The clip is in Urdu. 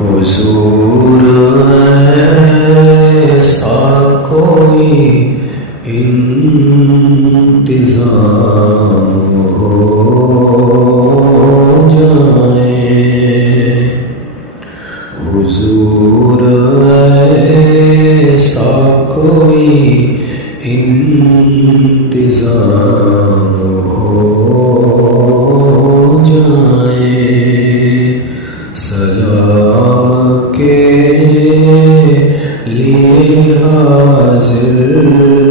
حضور ایسا کوئی انتظام ہو جائے، حضور ایسا کوئی انتظام ہو جائے، سلام کے لیے حاضر